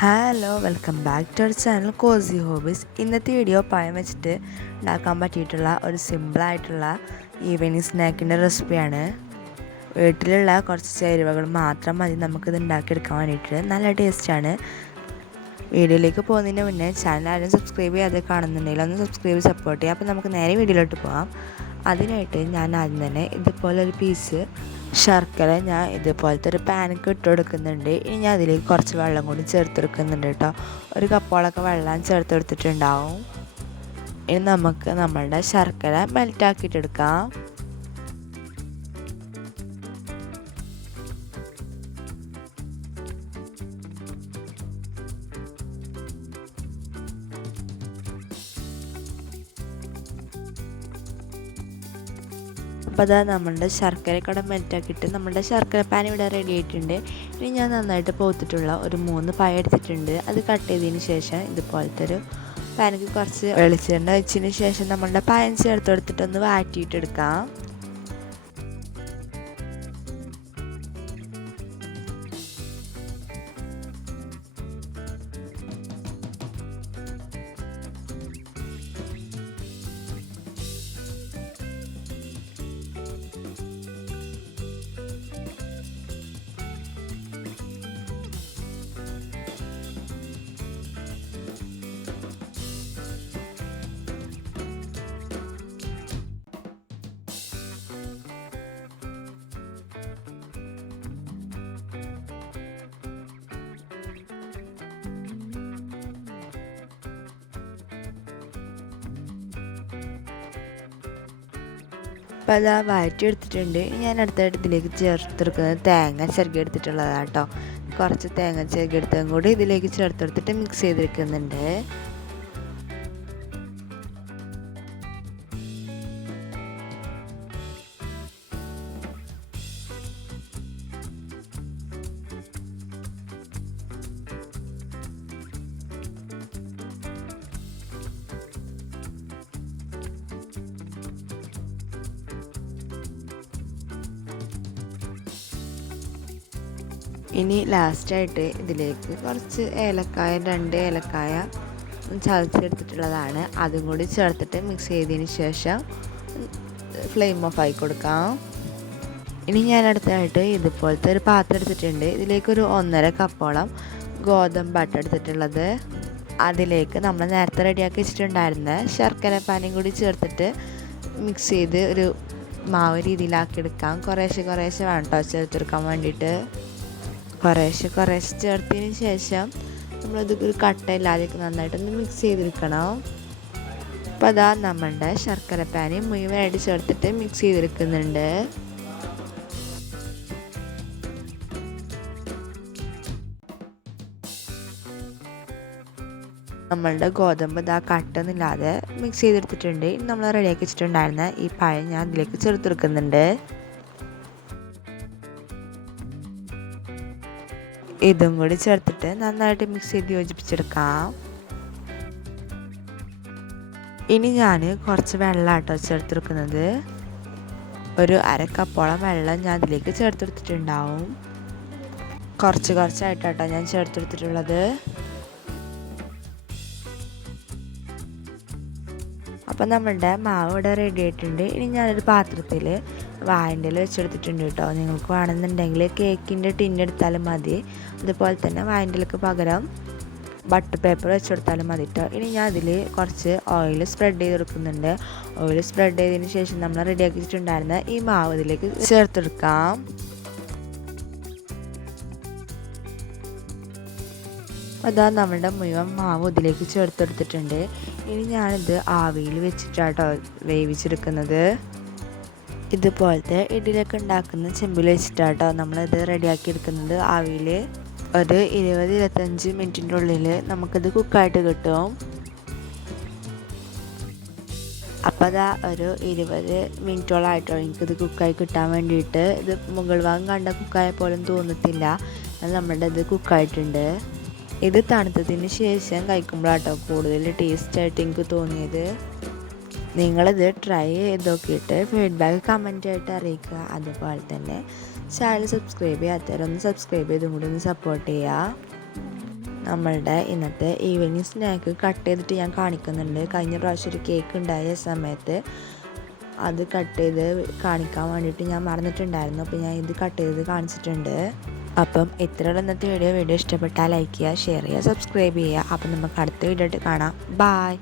Hello welcome back to our channel Cozy Hobbies ഇന്നത്തെ video പഴം വെച്ചിട്ട് ഉണ്ടാക്കാൻ പറ്റിയിട്ടുള്ള ഒരു സിമ്പിളായിട്ടുള്ള ഈവനിങ് സ്നാക്കിന്റെ റെസിപ്പിയാണ് വീട്ടിലുള്ള കുറച്ച് ചേരുവകൾ മാത്രം മതി നമുക്കിത് ഉണ്ടാക്കിയെടുക്കാൻ വേണ്ടിയിട്ട്. നല്ല ടേസ്റ്റാണ് വീഡിയോയിലേക്ക് പോകുന്നതിന് മുന്നേ ചാനൽ ആരും സബ്സ്ക്രൈബ് ചെയ്യാതെ കാണുന്നുണ്ടെങ്കിൽ ഒന്ന് സബ്സ്ക്രൈബ് സപ്പോർട്ട് ചെയ്യാം. അപ്പോൾ നമുക്ക് നേരെ വീഡിയോയിലോട്ട് പോകാം അതിനായിട്ട് ഞാൻ ആദ്യം തന്നെ ഇതുപോലെ ഒരു പീസ് ശർക്കര ഞാൻ ഇതുപോലത്തെ ഒരു പാനക്ക് ഇട്ട് കൊടുക്കുന്നുണ്ട് ഇനി ഞാൻ അതിലേക്ക് കുറച്ച് വെള്ളം കൂടി ചേർത്തെടുക്കുന്നുണ്ട് കേട്ടോ. ഒരു കപ്പോളൊക്കെ വെള്ളം ചേർത്തെടുത്തിട്ടുണ്ടാവും. ഇനി നമുക്ക് നമ്മളുടെ ശർക്കര മെൽറ്റാക്കിയിട്ടെടുക്കാം അപ്പോൾ അതാ നമ്മളുടെ ശർക്കരക്കട മെൽറ്റാക്കിയിട്ട് നമ്മളുടെ ശർക്കര പാൻ ഇവിടെ റെഡി ആയിട്ടുണ്ട്. ഇനി ഞാൻ നന്നായിട്ട് പോത്തിട്ടുള്ള ഒരു മൂന്ന് പായ എടുത്തിട്ടുണ്ട്. അത് കട്ട് ചെയ്തതിന് ശേഷം ഇതുപോലത്തെ ഒരു പാനക്ക് കുറച്ച് വെളിച്ചെണ്ണ വെച്ചതിന് ശേഷം നമ്മളുടെ പായൻ ചേർത്ത് കൊടുത്തിട്ടൊന്ന് വാറ്റിയിട്ടെടുക്കാം. അപ്പോൾ അത് എടുത്തിട്ടുണ്ട് ഞാൻ അടുത്തായിട്ട് ഇതിലേക്ക് ചേർത്തെടുക്കുന്നത് തേങ്ങ ചിരകി എടുത്തിട്ടുള്ളതാണ് കേട്ടോ കുറച്ച് തേങ്ങ ചിരകി എടുത്തതും കൂടി ഇതിലേക്ക് ചേർത്തെടുത്തിട്ട് മിക്സ് ചെയ്തെടുക്കുന്നുണ്ട്. ഇനി ലാസ്റ്റായിട്ട് ഇതിലേക്ക് കുറച്ച് ഏലക്കായ രണ്ട് ഏലക്കായ ചതച്ചെടുത്തിട്ടുള്ളതാണ്. അതും കൂടി ചേർത്തിട്ട് മിക്സ് ചെയ്തതിന് ശേഷം ഫ്ലെയിം ഓഫ് ആയി കൊടുക്കാം. ഇനി ഞാൻ അടുത്തായിട്ട് ഇതുപോലത്തെ ഒരു പാത്രം എടുത്തിട്ടുണ്ട്. ഇതിലേക്കൊരു ഒന്നര കപ്പോളം ഗോതമ്പ് അട്ട എടുത്തിട്ടുള്ളത്. അതിലേക്ക് നമ്മൾ നേരത്തെ റെഡിയാക്കി വെച്ചിട്ടുണ്ടായിരുന്ന ശർക്കര പാനിയും കൂടി ചേർത്തിട്ട് മിക്സ് ചെയ്ത് ഒരു മാവ് രീതിയിലാക്കി എടുക്കാം. കുറേശ്ശെ കുറേശ്ശെ വേണം കേട്ടോ ചേർത്തെടുക്കാൻ വേണ്ടിയിട്ട്. കുറേശ്ശെ കുറേശ്ശെ ചേർത്തതിന് ശേഷം നമ്മളത് ഒരു കട്ടയില്ലാതെയൊക്കെ നന്നായിട്ടൊന്ന് മിക്സ് ചെയ്തെടുക്കണം. അപ്പോൾ അതാ നമ്മളുടെ ശർക്കര പാനി മുഴുവനായിട്ട് ചേർത്തിട്ട് മിക്സ് ചെയ്തെടുക്കുന്നുണ്ട്. നമ്മളുടെ ഗോതമ്പ് ഇതാ കട്ടൊന്നുമില്ലാതെ മിക്സ് ചെയ്തെടുത്തിട്ടുണ്ട്. നമ്മൾ റെഡിയാക്കി വെച്ചിട്ടുണ്ടായിരുന്ന ഈ പഴം ഞാൻ അതിലേക്ക് ചേർത്തെടുക്കുന്നുണ്ട് ഇതും കൂടി ചേർത്തിട്ട് നന്നായിട്ട് മിക്സ് ചെയ്ത് യോജിപ്പിച്ചെടുക്കാം. ഇനി ഞാൻ കുറച്ച് വെള്ളമാട്ടോ ചേർത്തെടുക്കുന്നത് ഒരു അരക്കപ്പോളം വെള്ളം ഞാൻ അതിലേക്ക് ചേർത്തെടുത്തിട്ടുണ്ടാവും. കുറച്ച് കുറച്ചായിട്ടാട്ടോ ഞാൻ ചേർത്തെടുത്തിട്ടുള്ളത്. അപ്പം നമ്മളുടെ മാവ് ഇവിടെ റെഡി ആയിട്ടുണ്ട്. ഇനി ഞാനൊരു പാത്രത്തിൽ വായന്റെ വെച്ചെടുത്തിട്ടുണ്ട് കേട്ടോ. നിങ്ങൾക്ക് വേണമെന്നുണ്ടെങ്കിൽ കേക്കിന്റെ ടിന്നെടുത്താലും മതി. അതുപോലെ തന്നെ വായന്റെലേക്ക് പകരം ബട്ടർ പേപ്പർ വെച്ചെടുത്താലും മതി കേട്ടോ. ഇനി ഞാൻ അതിൽ കുറച്ച് ഓയിൽ സ്പ്രെഡ് ചെയ്ത് കൊടുക്കുന്നുണ്ട് ഓയിൽ സ്പ്രെഡ് ചെയ്തതിന് ശേഷം നമ്മൾ റെഡി ആക്കിയിട്ടുണ്ടായിരുന്ന ഈ മാവ് ഇതിലേക്ക് ചേർത്തെടുക്കാം. അതാ നമ്മുടെ മുഴുവൻ മാവ് ഇതിലേക്ക് ചേർത്തെടുത്തിട്ടുണ്ട്. ഇനി ഞാനിത് ആവിയിൽ വെച്ചിട്ടാട്ടോ വേവിച്ചെടുക്കുന്നത്. ഇതുപോലത്തെ ഇഡ്ഡലിയൊക്കെ ഉണ്ടാക്കുന്ന ചെമ്പിൽ വെച്ചിട്ടാട്ടോ നമ്മളിത് റെഡിയാക്കി എടുക്കുന്നത്. ആവിയിൽ ഒരു ഇരുപത് ഇരുപത്തഞ്ച് മിനിറ്റിന്റെ ഉള്ളിൽ നമുക്കിത് കുക്കായിട്ട് കിട്ടും. അപ്പോൾ അതാ ഒരു ഇരുപത് മിനിറ്റോളായിട്ടോ എനിക്കിത് കുക്കായി കിട്ടാൻ വേണ്ടിയിട്ട്. ഇത് മുകൾ ഭാഗം കണ്ട കുക്കായ പോലും തോന്നത്തില്ല. അത് നമ്മുടെ ഇത് കുക്കായിട്ടുണ്ട് ഇത് തണുത്തതിന് ശേഷം കഴിക്കുമ്പോഴാട്ടോ കൂടുതൽ ടേസ്റ്റായിട്ട് എനിക്ക് തോന്നിയത്. നിങ്ങളിത് ട്രൈ ചെയ്ത് നോക്കിയിട്ട് ഫീഡ്ബാക്ക് കമന്റ് ആയിട്ട് അറിയിക്കുക. അതുപോലെ തന്നെ ചാനൽ സബ്സ്ക്രൈബ് ചെയ്യാത്തവരൊന്ന് സബ്സ്ക്രൈബ് ചെയ്തും കൂടി ഒന്ന് സപ്പോർട്ട് ചെയ്യുക നമ്മളുടെ ഇന്നത്തെ ഈവനിങ് സ്നാക്ക് കട്ട് ചെയ്തിട്ട് ഞാൻ കാണിക്കുന്നുണ്ട്. കഴിഞ്ഞ പ്രാവശ്യം ഒരു കേക്ക് ഉണ്ടായ സമയത്ത് അത് കട്ട് ചെയ്ത് കാണിക്കാൻ വേണ്ടിയിട്ട് ഞാൻ മറന്നിട്ടുണ്ടായിരുന്നു. അപ്പോൾ ഞാൻ ഇത് കട്ട് ചെയ്ത് കാണിച്ചിട്ടുണ്ട്. അപ്പം ഇത്രയുള്ള ഇന്നത്തെ വീഡിയോ വീഡിയോ ഇഷ്ടപ്പെട്ടാൽ ലൈക്ക് ചെയ്യുക ഷെയർ ചെയ്യുക സബ്സ്ക്രൈബ് ചെയ്യുക. അപ്പം നമുക്ക് അടുത്ത വീഡിയോ ആയിട്ട് കാണാം. ബായ്